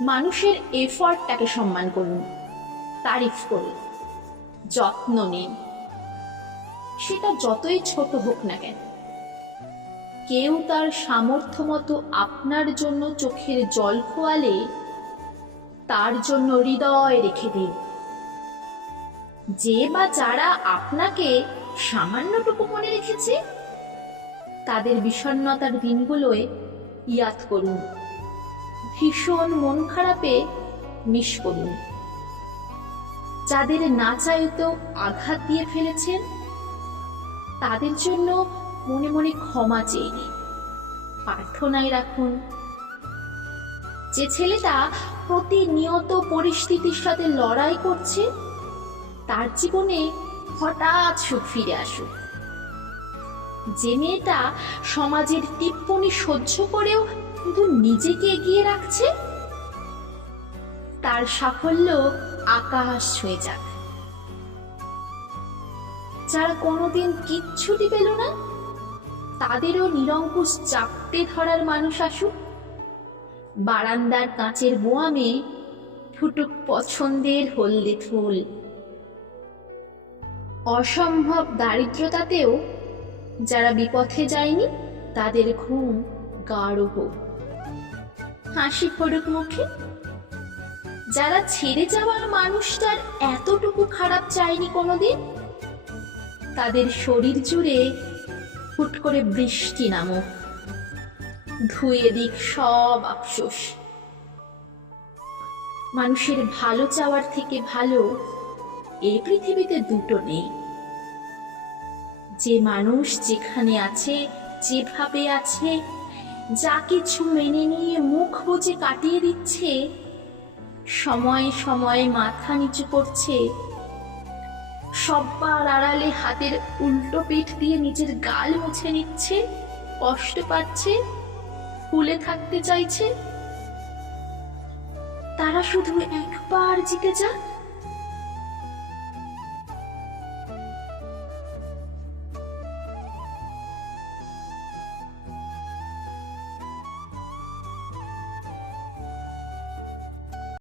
মানুষের এফর্টটাকে সম্মান করুন, তারিফ করুন, যত্ন নিন, সেটা যতই ছোট হোক না কেন। কেউ তার সামর্থ্য মতো আপনার জন্য চোখের জল খোয়ালে তার জন্য হৃদয় রেখে দিন। যে বা যারা আপনাকে সামান্যটুকু মনে রেখেছে তাদের বিষণ্ণতার দিনগুলোয় ইয়াদ করুন, ভীষণ মন খারাপে মিস করুন। যাদের না চাইতেও আঘাত দিয়ে ফেলেছেন তাদের জন্য মনে মনে ক্ষমা চেয়ে নিন, প্রার্থনায় রাখুন। যে ছেলেটা প্রতিনিয়ত পরিস্থিতির সাথে লড়াই করছে তার জীবনে হঠাৎ সুখ ফিরে আসুক। যে মেয়েটা সমাজের টিপ্পনি সহ্য করেও কিন্তু নিজেকে এগিয়ে রাখছে তার সাফল্য আকাশ ছুঁয়ে যাক। যারা কোনোদিন কিচ্ছুটি পেল না তাদেরও নিরঙ্কুশ চাপটে ধরার মানুষ আসুক। বারান্দার কাঁচের বোয়ামে ফুটুক পছন্দের হলদে ফুল। অসম্ভব দারিদ্রতাতেও যারা বিপথে যায়নি তাদের ঘুম গাঢ় হোক, হাসি ফোটুক মুখে। যারা ছেড়ে যাওয়ার মানুষটার এতটুকু খারাপ চায়নি কোনোদিন তাদের শরীর জুড়ে হুট করে বৃষ্টি নামুক, ধুয়ে দিক সব আফসোস। মানুষের ভালো চাওয়ার থেকে ভালো এই পৃথিবীতে দুটো নেই। যে মানুষ যেখানে আছে, যেভাবে আছে, যা কিছু মেনে নিয়ে মুখ বুজে কাটিয়ে দিচ্ছে, সময়ে সময়ে মাথা নিচু করছে, সব্বার আড়ালে হাতের উল্টো পিঠ দিয়ে নিজের গাল মুছে নিচ্ছে, কষ্ট পাচ্ছে, ফুলে থাকতে চাইছে, তারা শুধু একবার জিতে যাক।